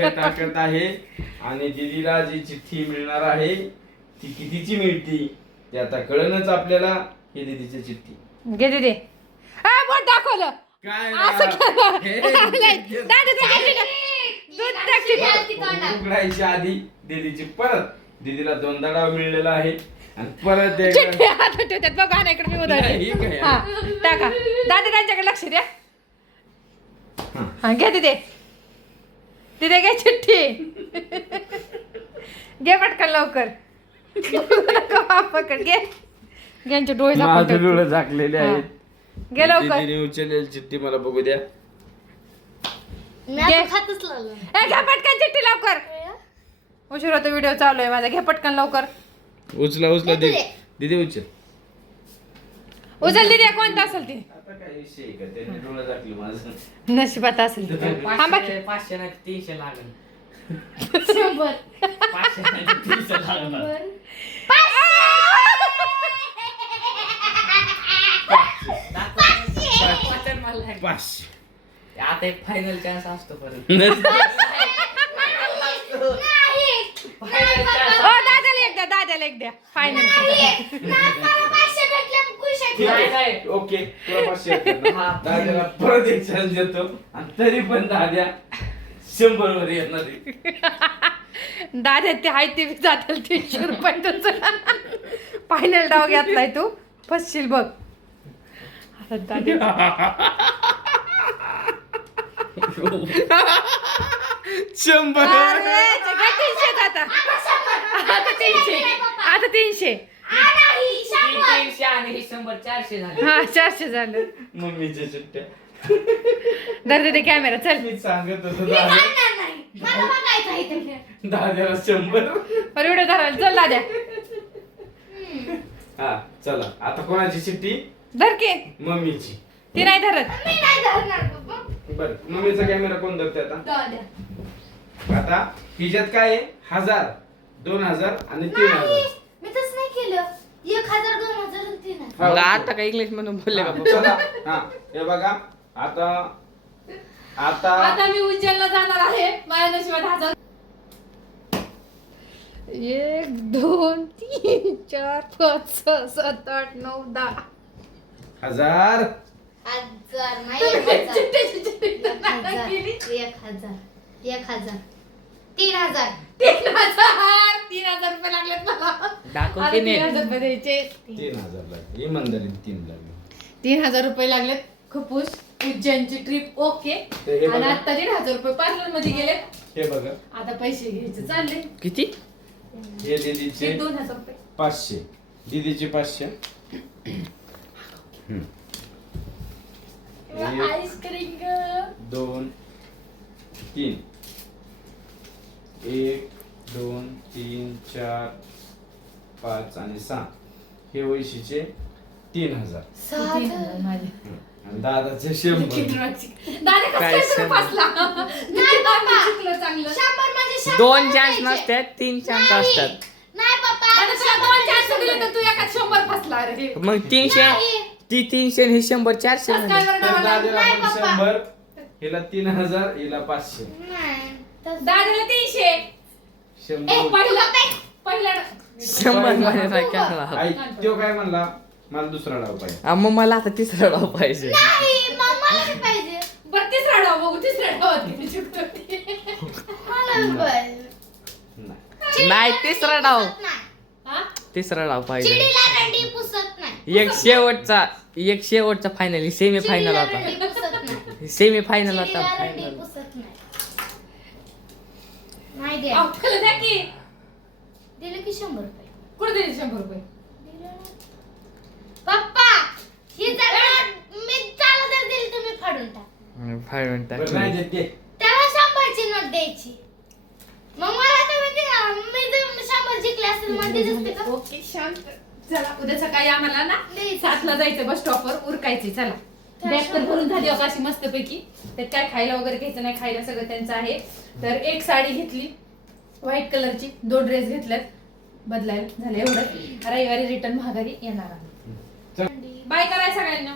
टाकत आहे. आणि दिदीला जी चिठ्ठी मिळणार आहे. ती कितीची मिळती ते आता कळणच आपल्याला हे दिदीची चिठ्ठी. घे दे बोट दाखवलं. काय असं केलं. दादा, ते घे ना. दूध टाक चिठ्ठी. उघडायच्या आधी दिदीची परत दिदीला दोनदा डाव मिळलेला आहे. आणि परत एकदा- चिठ्ठी हातात ठेवतात. बघा ना इकडे मी नाही, उधळते काय? हा टाका. दादा त्यांच्याकडे लक्ष द्या. हा. हा घे तिथे तिथे घे चिठ्ठी. घे पटकन लवकर. पकड घे. घ्यांचे डोळे माझे झाकलेले. आहेत. घे लवकर. दिदीने उचललेली चिठ्ठी मला बघू द्या. मी घे. आता खातच लागलो. ए घ्या पटकन चिठ्ठी लवकर. उशीर होतो व्हिडिओ चालू आहे माझा. घे पटकन लवकर. उचला उचला दे. दीदी उचल. उचल दिदी कोणता असेल ती? आता काय विषय आहे का? त्यांनी डोळं झाकलं माझं. नशिबात असेल ती. थांबा की. पाचशे पाचशे नाही तीनशे लागेल. शंभर. पाचशे नाही तीनशे लागणार. पाचशे. मला. पाचशे. आता एक फायनल चान्स असतो परत. दादाला एक द्या फायनल नाही. नाही. ओके तुला पाचशे येतात ना? हा. दादाला परत एक देतो आणि तरी पण दाद्या शंभर वर येणार आहे. दादा ते आहे ते बी जातील तीनशे रुपये तुझं फायनल डाव घेतलाय तू फसशील बघ आता दादा शंभर अरे, सगळं तीनशेच आता आता तीनशे. आता तीनशे. तीनशे आणि हे शंभर चारशे झाले. हा चारशे झालं. मम्मीच्या चिठ्ठ्या दर दे कॅमेरा चल. मी सांगत होतो दादा. ते. शंभर. बरं व्हिडिओ धरायला. चल दाद्या हा चला. आता कोणाची चिठ्ठी धर की. मम्मीची. ती नाही धरत. बर मम्मीचा कॅमेरा कोण धरते आता. आता हिच्यात काय आहे? हजार. दोन हजार आणि तीन नाही, हजार. मी तसं नाही केलं. एक हजार दोन हजार आणि तीन हजार. हा. आता काय इंग्लिश मधून बोलले हा, का चला. हा हे बघा. आता आता आता मी उज्जैनला जाणार आहे. माझ्या नशिबात हजार एक दोन तीन चार पाच सहा सात आठ नऊ दहा. हजार. हजार नाही एक हजार. एक हजार एक हजार. तीन हजार. तीन हजार. तीन हजार रुपये लागलेत मला. आता तीन हजार रुपये द्यायचे तीन हजार लागले. तीन लागले. तीन हजार रुपये लागलेत. खपूस उज्जैनची ट्रिप ओके ते हे आणि बघा. आता दीड हजार रुपये पार्लरमध्ये गेले हे बघा. आता पैसे घ्यायचे. चालले. किती? हे दीदीचे दोन हजार रुपये. पाचशे. दीदीचे पाचशे. हम्म. एक, आईस्क्रीम दोन तीन. एक दोन तीन चार पाच आणि सहा हे वैशीचे तीन हजार सहा माझे आणि दादाचे शंभर दादा कसं काय काय तुला सांगू? फसला नाही बाबा. शिकलं चांगलं शंभर म्हणजे शंभर दोन चान्स. नसतात तीन चान्स नाही. असतात नाही पप्पा दादा तुला दोन चान्स दिले तर तू एका शंभर फसला रे मग तीनशे नाही. ती तीनशे आणि हे शंभर चारशे कसं काय झाले. बरं तर डावाला? दादाला नाही पण पप्पा. शंभर हिला तीन हजार हिला पाचशे नाही तसं- दादाला तीनशे ए, शंभर पहिला पहिला शंभरमध्ये नाही केला. आई तो काय म्हणला? मला दुसरा डाव पाहिजे. हा, मग मला आता तिसरा डाव पाहिजे. नाही मग मला बी पाहिजे. बरं तिसरा डाव बघू तिसऱ्या डावात किती जिंकतो ते. मला बी पाहिजे. नाही. नाही तिसरा डाव. पुसत नाही. हा? तिसरा डाव पाहिजे. चिडीला रंडी पुसत नाही. एक शेवटचा एक शेवटचा फायनल सेमी फायनल चिडीला आता. रंडी पुसत नाही. सेमी फायनल आता. रंडी फायनल पुसत नाही नाही द्या त्याला द्या की. दिले की शंभर रुपये. कुठे दिले शंभर रुपये? दिले. ना. पप्पा ही जर मी चालू तर दिली तुम्ही फाडून टाक. फायनल बरं, नाही देत ते. त्याला शंभरची नोट द्यायची. मग मला तुम्ही द्या. मी जर शंभर जिंकले असेल मला दिसते का ओके शांत. चला उद्या सकाळी आम्हाला ना द्यायची. सातला जायचं बस स्टॉपवर उरकायचे चला. बॅग तर भरून झाली हो अशी मस्त पैकी त्यात काय खायला वगैरे घ्यायचं नाही खायला सगळं त्यांचं आहे. तर एक साडी घेतली व्हाईट कलरची दोन ड्रेस घेतल्यात. बदलायला झालं एवढं. रविवारी रिटर्न माघारी येणार चल. बाय कराय सगळ्यांना.